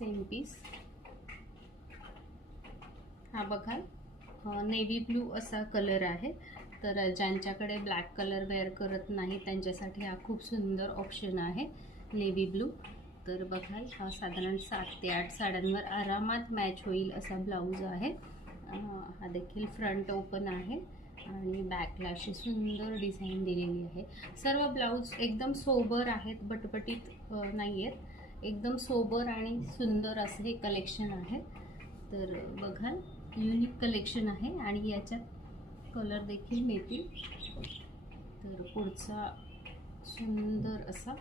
Same piece. हा बघा navy blue असा कलर आहे, तर ज्यांच्याकडे ब्लॅक कलर वेअर करत नाही त्यांच्यासाठी हा खूप सुंदर ऑप्शन आहे नेव्ही ब्लू। तर बघा हा साधारण 7 ते 8 साड्यांवर आरामात मॅच होईल असा ब्लाऊज आहे। हा देखील फ्रंट ओपन आहे आणि बॅकला अशी सुंदर डिझाईन दिलेली आहे। सर्व ब्लाऊज एकदम सोबर आहेत, बटबटीत नाही आहेत, एकदम सोबर आणि सुंदर असं हे कलेक्शन आहे। तर बघा युनिक कलेक्शन आहे आणि याच्यात कलर देखील मिळतील। तर पुढचा सुंदर असा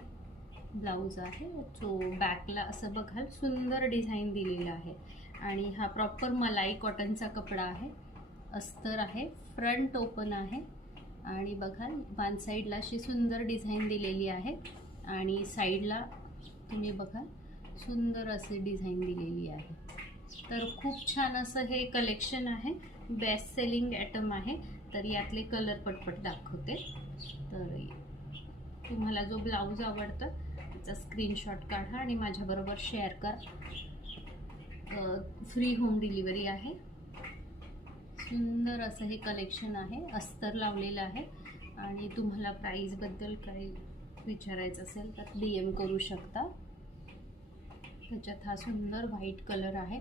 ब्लाऊज आहे, जो बॅकला असं बघाल सुंदर डिझाईन दिलेला आहे आणि हा प्रॉपर मलाई कॉटनचा कपडा आहे, अस्तर आहे, फ्रंट ओपन आहे आणि बघाल वन साईडला अशी सुंदर डिझाईन दिलेली आहे आणि साईडला तुम्ही बघाल सुंदर असे डिझाईन दिलेली आहे। तर खूप छान असं हे कलेक्शन आहे, बेस्ट सेलिंग आयटम आहे। तर यातले कलर पटपट दाखवते। तर तुम्हाला जो ब्लाऊज आवडतं त्याचा स्क्रीनशॉट काढा आणि माझ्याबरोबर शेअर करा। फ्री होम डिलिव्हरी आहे। सुंदर असं हे कलेक्शन आहे, अस्तर लावलेलं आहे आणि तुम्हाला प्राईसबद्दल काही विचारायचं असेल तर DM करू शकता। त्याच्यात हा सुंदर व्हाईट कलर आहे,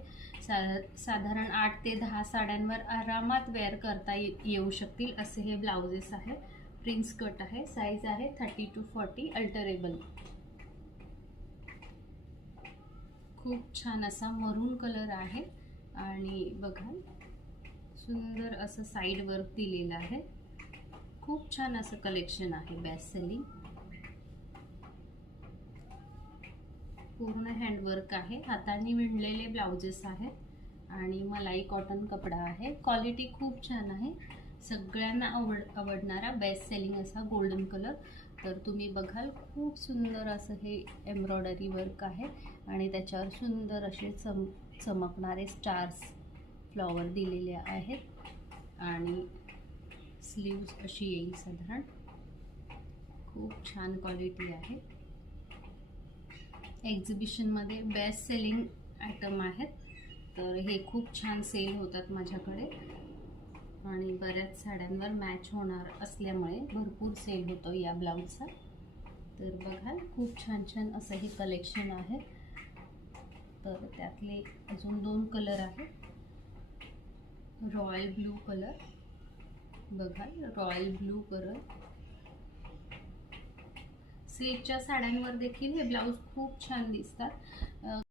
साधारण 8 ते 10 साड्यांवर आरामात वेअर करता येऊ शकतील असे हे ब्लाउजेस आहे। प्रिन्स कट आहे, साईज आहे 30 to 40 अल्टरेबल। खूप छान असा मरून कलर आहे आणि बघा सुंदर असं साईड वर्क दिलेलं आहे। खूप छान असं कलेक्शन आहे, बेस्ट सेलिंग। पूर्ण हँडवर्क आहे, हाताने विणलेले ब्लाउजेस आहेत आणि मलाई कॉटन कपडा आहे। क्वालिटी खूप छान आहे, सगळ्यांना आवडणारा बेस्ट सेलिंग असा गोल्डन कलर। तर तुम्ही बघाल खूप सुंदर असं हे एम्ब्रॉयडरी वर्क आहे आणि त्याच्यावर सुंदर असे चमकणारे स्टार्स फ्लॉवर दिलेले आहेत आणि स्लीव्स अशी येईल साधारण। खूप छान क्वालिटी आहे, एक्झिबिशनमध्ये बेस्ट सेलिंग आयटम आहेत। तर हे खूप छान सेल होतात माझ्याकडे आणि बऱ्याच साड्यांवर मॅच होणार असल्यामुळे भरपूर सेल होतो या ब्लाऊजचा। तर बघा खूप छान छान असं हे कलेक्शन आहे। तर त्यातले अजून 2 कलर आहेत, रॉयल ब्लू कलर, बघा रॉयल ब्लू कलर। सिल्कच्या साड्यांवर देखील हे ब्लाऊज खूप छान दिसतात।